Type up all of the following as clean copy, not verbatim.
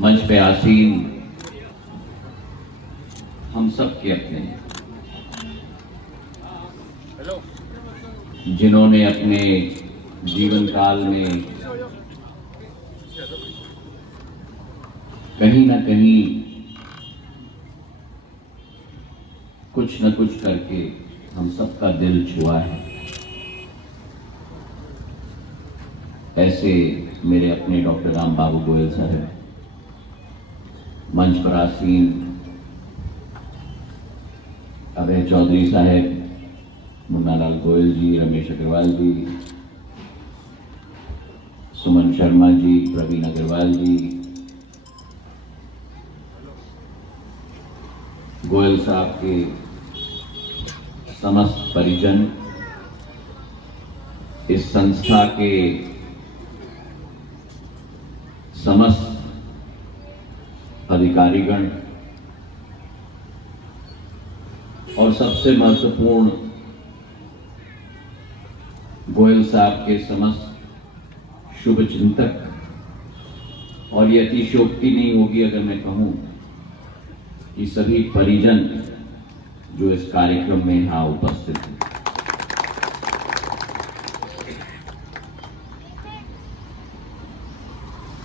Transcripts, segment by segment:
मंच पे आसीन हम सब के अपने हैं, जिन्होंने अपने जीवन काल में कहीं ना कहीं कुछ न कुछ करके हम सबका दिल छुआ है। ऐसे मेरे अपने डॉक्टर राम बाबू गोयल साहब, मंच पर आसीन अभय चौधरी साहब, मुन्नालाल गोयल जी, रमेश अग्रवाल जी, सुमन शर्मा जी, प्रवीण अग्रवाल जी, गोयल साहब के समस्त परिजन, इस संस्था के समस्त अधिकारीगण और सबसे महत्वपूर्ण गोयल साहब के समस्त शुभचिंतक। और ये अतिशयोक्ति नहीं होगी अगर मैं कहूं कि सभी परिजन जो इस कार्यक्रम में यहां उपस्थित हैं।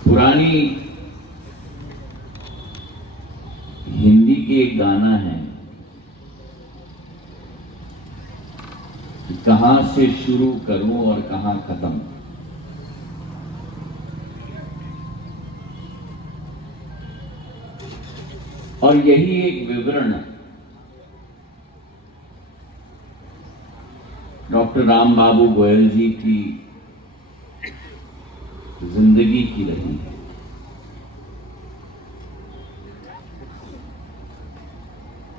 पुरानी हिंदी की एक गाना है कि कहां से शुरू करूं और कहां खत्म। और यही एक विवरण डॉक्टर राम बाबू गोयल जी की जिंदगी की रही है।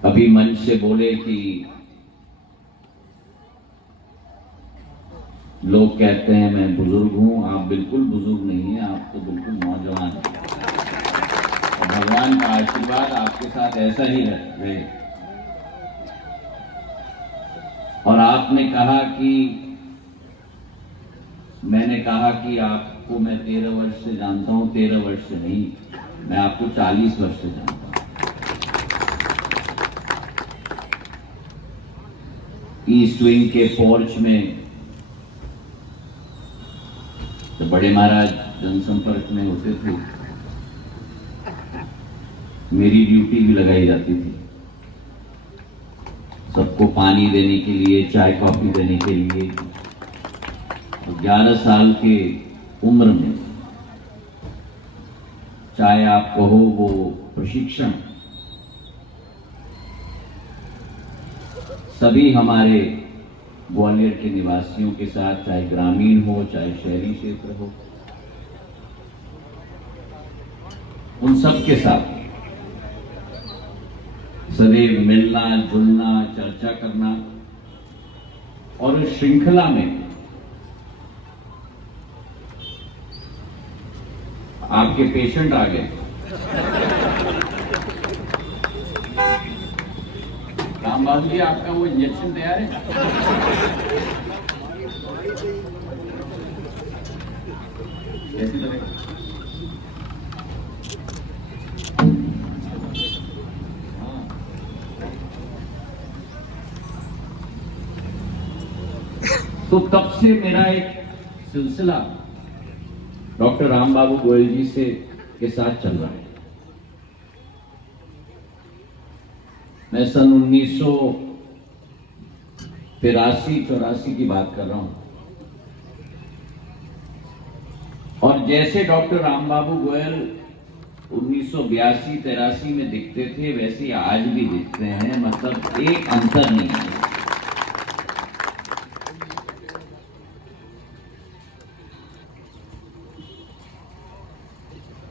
अभी मंच से बोले कि लोग कहते हैं मैं बुजुर्ग हूं। आप बिल्कुल बुजुर्ग नहीं हैं, आप तो बिल्कुल नौजवान हैं। और भगवान का आशीर्वाद आपके साथ ऐसा ही रहे। और आपने कहा कि मैंने कहा कि आपको मैं 13 वर्ष से जानता हूं। 13 वर्ष से नहीं, मैं आपको 40 वर्ष से जानता हूं। ईस्ट विंग के पोर्च में तो बड़े महाराज जनसंपर्क में होते थे, मेरी ड्यूटी भी लगाई जाती थी। सबको पानी देने के लिए, चाय कॉफी देने के लिए। 11 साल के उम्र में, चाहे आप कहो वो प्रशिक्षण, सभी हमारे ग्वालियर के निवासियों के साथ, चाहे ग्रामीण हो चाहे शहरी क्षेत्र हो, उन सब के साथ सदैव मिलना जुलना, चर्चा करना। और उस श्रृंखला में आपके पेशेंट आ गए। राम बाबू जी, आपका वो इंजेक्शन तैयार है? कैसी लगेगा? तो तब से मेरा एक सिलसिला डॉक्टर राम बाबू गोयल जी से के साथ चल रहा है। मैं सन 1983-84 की बात कर रहा हूं। और जैसे डॉक्टर राम बाबू गोयल 1982-83 में दिखते थे, वैसे आज भी दिखते हैं। मतलब एक अंतर नहीं है।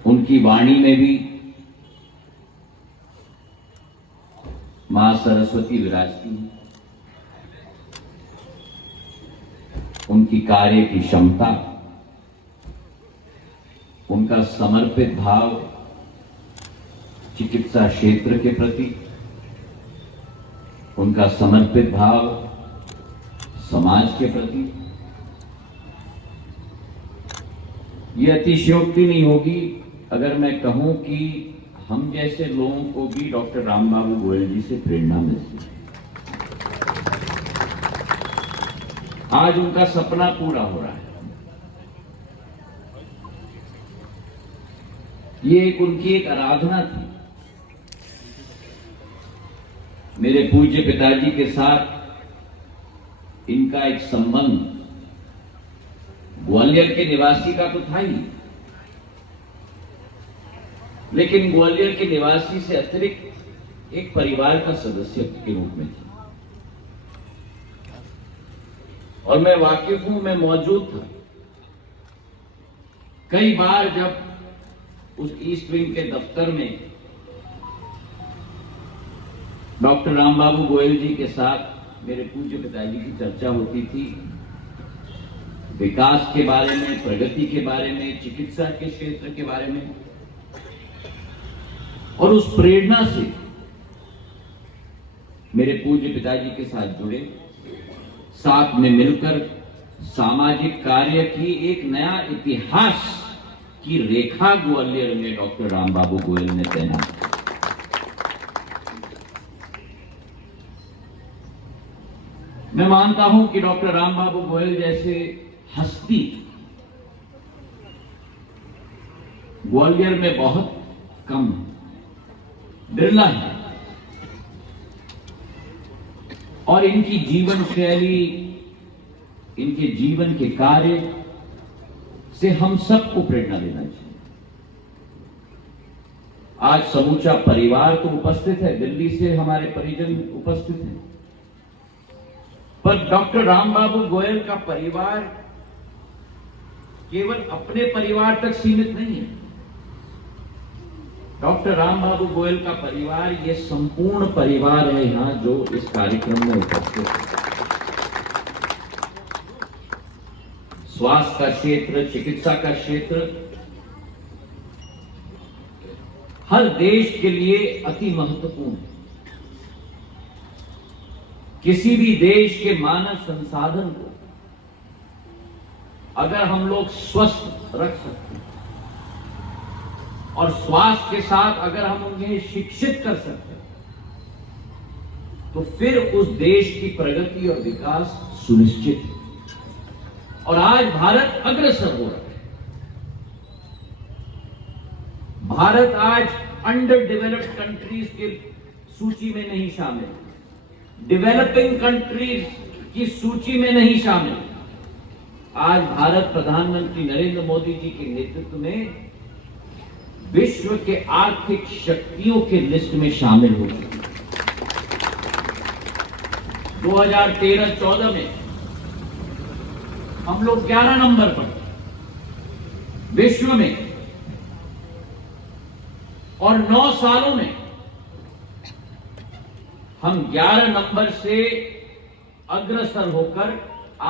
उनकी वाणी में भी मां सरस्वती विराजती है। उनकी कार्य की क्षमता, उनका समर्पित भाव चिकित्सा क्षेत्र के प्रति, उनका समर्पित भाव समाज के प्रति, ये अतिशयोक्ति नहीं होगी अगर मैं कहूं कि हम जैसे लोगों को भी डॉक्टर रामबाबू गोयल जी से प्रेरणा मिलती है। आज उनका सपना पूरा हो रहा है। ये उनकी एक आराधना थी। मेरे पूज्य पिताजी के साथ इनका एक संबंध ग्वालियर के निवासी का तो था ही, लेकिन ग्वालियर के निवासी से अतिरिक्त एक परिवार का सदस्य के रूप में थे। और मैं वाकिफ हूं, मैं मौजूद था कई बार जब उस ईस्ट विंग के दफ्तर में डॉक्टर रामबाबू गोयल जी के साथ मेरे पूज्य पिताजी की चर्चा होती थी, विकास के बारे में, प्रगति के बारे में, चिकित्सा के क्षेत्र के बारे में। और उस प्रेरणा से मेरे पूज्य पिताजी के साथ जुड़े, साथ में मिलकर सामाजिक कार्य की एक नया इतिहास की रेखा ग्वालियर में डॉक्टर रामबाबू गोयल ने तैनात की। मैं मानता हूं कि डॉक्टर रामबाबू गोयल जैसे हस्ती ग्वालियर में बहुत कम है, बिरला है। और इनकी जीवन शैली, इनके जीवन के कार्य से हम सबको प्रेरणा लेना चाहिए। आज समूचा परिवार तो उपस्थित है, दिल्ली से हमारे परिजन उपस्थित हैं, पर डॉक्टर रामबाबू गोयल का परिवार केवल अपने परिवार तक सीमित नहीं है। डॉक्टर रामबाबू गोयल का परिवार ये संपूर्ण परिवार है यहां जो इस कार्यक्रम में उपस्थित है। स्वास्थ्य का क्षेत्र, चिकित्सा का क्षेत्र हर देश के लिए अति महत्वपूर्ण है। किसी भी देश के मानव संसाधन को अगर हम लोग स्वस्थ रख सकते हैं और स्वास्थ्य के साथ अगर हम उन्हें शिक्षित कर सकते हैं, तो फिर उस देश की प्रगति और विकास सुनिश्चित है। और आज भारत अग्रसर हो रहा है। भारत आज अंडर डेवलप्ड कंट्रीज की सूची में नहीं शामिल, डेवलपिंग कंट्रीज की सूची में नहीं शामिल। आज भारत प्रधानमंत्री नरेंद्र मोदी जी के नेतृत्व में विश्व के आर्थिक शक्तियों के लिस्ट में शामिल हो चुकी है। 2013-14 में हम लोग 11 नंबर पर विश्व में, और 9 सालों में हम 11 नंबर से अग्रसर होकर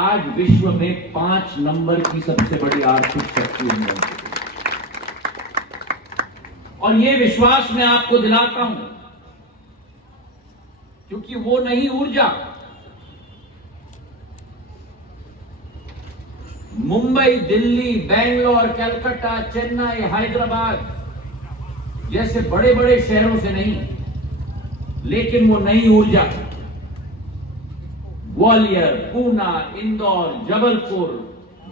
आज विश्व में 5 नंबर की सबसे बड़ी आर्थिक शक्ति बन चुकी है। और ये विश्वास मैं आपको दिलाता हूं क्योंकि वो नई ऊर्जा मुंबई, दिल्ली, बेंगलोर, कलकत्ता, चेन्नई, हैदराबाद जैसे बड़े बड़े शहरों से नहीं, लेकिन वो नई ऊर्जा ग्वालियर, पूना, इंदौर, जबलपुर,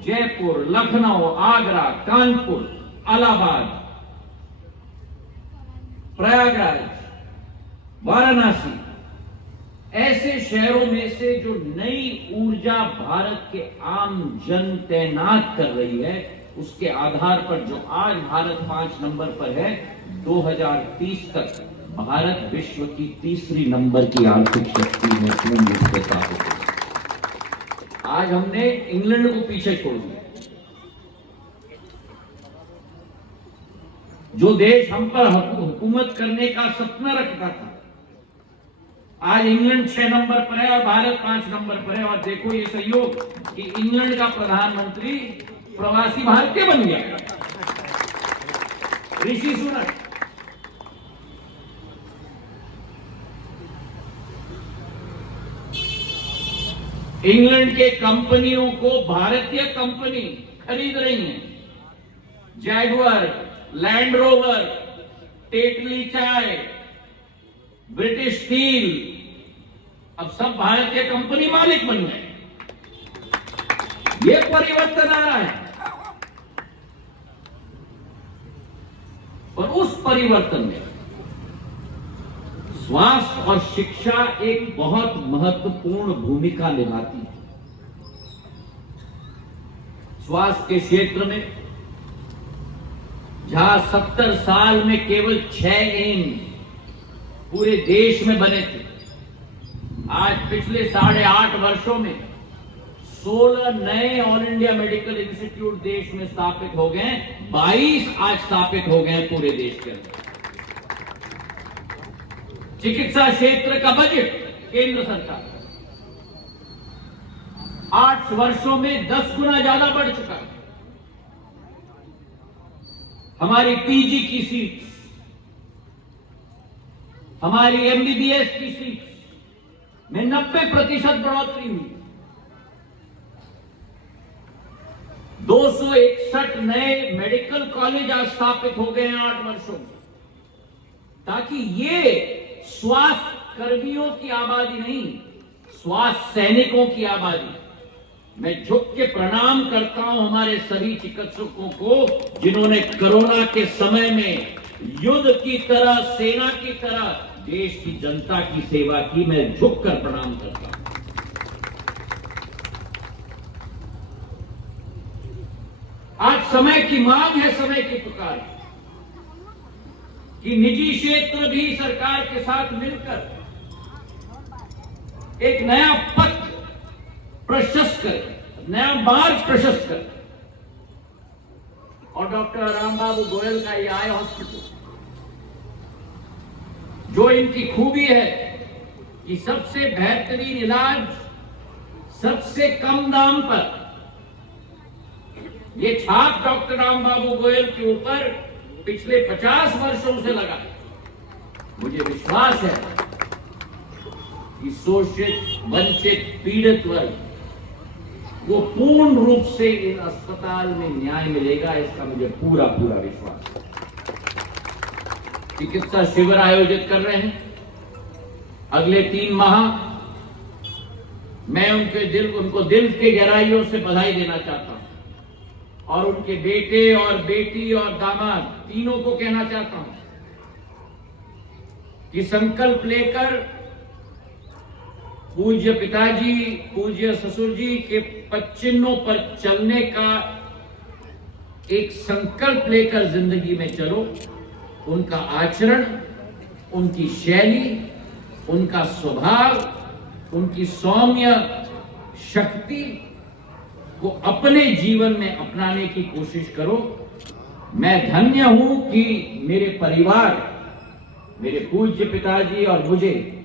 जयपुर, लखनऊ, आगरा, कानपुर, इलाहाबाद, प्रयागराज, वाराणसी ऐसे शहरों में से जो नई ऊर्जा भारत के आम जन तैनात कर रही है, उसके आधार पर जो आज भारत 5 नंबर पर है, 2030 तक भारत विश्व की तीसरी नंबर की आर्थिक शक्ति में पूर्ण रूप से स्थापित है। आज हमने इंग्लैंड को पीछे छोड़ दिया। जो देश हम पर हुकूमत करने का सपना रखता था, आज इंग्लैंड 6 नंबर पर है और भारत 5 नंबर पर है। और देखो ये सहयोग कि इंग्लैंड का प्रधानमंत्री प्रवासी भारतीय बन गया, ऋषि सुनक। इंग्लैंड के कंपनियों को भारतीय कंपनी खरीद रही हैं। जैगुआर, लैंड रोवर, टेटली चाय, ब्रिटिश स्टील, अब सब भारत के कंपनी मालिक बन गए। ये परिवर्तन आ रहा है। और उस परिवर्तन में स्वास्थ्य और शिक्षा एक बहुत महत्वपूर्ण भूमिका निभाती है। स्वास्थ्य के क्षेत्र में जहां 70 साल में केवल 6 एम्स पूरे देश में बने थे, आज पिछले 8.5 वर्षों में 16 नए ऑल इंडिया मेडिकल इंस्टीट्यूट देश में स्थापित हो गए। 22 आज स्थापित हो गए पूरे देश के अंदर। चिकित्सा क्षेत्र का बजट केंद्र सरकार 8 वर्षों में 10 गुना ज्यादा बढ़ चुका है। हमारी पीजी की सीट, हमारी एमबीबीएस की सीट में 90% बढ़ोतरी हुई। 261 नए मेडिकल कॉलेज आज स्थापित हो गए हैं 8 वर्षों में, ताकि ये स्वास्थ्य कर्मियों की आबादी नहीं, स्वास्थ्य सैनिकों की आबादी। मैं झुक के प्रणाम करता हूं हमारे सभी चिकित्सकों को, जिन्होंने कोरोना के समय में युद्ध की तरह, सेना की तरह देश की जनता की सेवा की। मैं झुक कर प्रणाम करता हूं। आज समय की मांग है, समय की पुकार है कि निजी क्षेत्र भी सरकार के साथ मिलकर एक नया पथ प्रशस्त करे, नया मार्ग प्रशस्त करे। और डॉक्टर रामबाबू गोयल का ये आई हॉस्पिटल, जो इनकी खूबी है कि सबसे बेहतरीन इलाज सबसे कम दाम पर, ये छाप डॉक्टर रामबाबू गोयल के ऊपर पिछले 50 वर्षों से लगा। मुझे विश्वास है कि शोषित, वंचित, पीड़ित वर्ग वो पूर्ण रूप से इन अस्पताल में न्याय मिलेगा, इसका मुझे पूरा पूरा विश्वास है। चिकित्सा शिविर आयोजित कर रहे हैं अगले 3 माह। मैं उनको दिल के गहराइयों से बधाई देना चाहता हूं, और उनके बेटे और बेटी और दामाद तीनों को कहना चाहता हूं कि संकल्प लेकर पूज्य पिताजी, पूज्य ससुर जी के पदचिन्हों पर चलने का एक संकल्प लेकर जिंदगी में चलो। उनका आचरण, उनकी शैली, उनका स्वभाव, उनकी सौम्य शक्ति को अपने जीवन में अपनाने की कोशिश करो। मैं धन्य हूं कि मेरे परिवार, मेरे पूज्य पिताजी और मुझे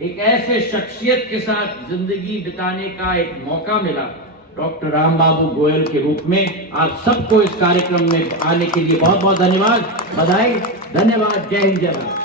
एक ऐसे शख्सियत के साथ जिंदगी बिताने का एक मौका मिला, डॉक्टर रामबाबू गोयल के रूप में। आप सबको इस कार्यक्रम में आने के लिए बहुत बहुत धन्यवाद, बधाई, धन्यवाद। जय हिंद, जय भारत।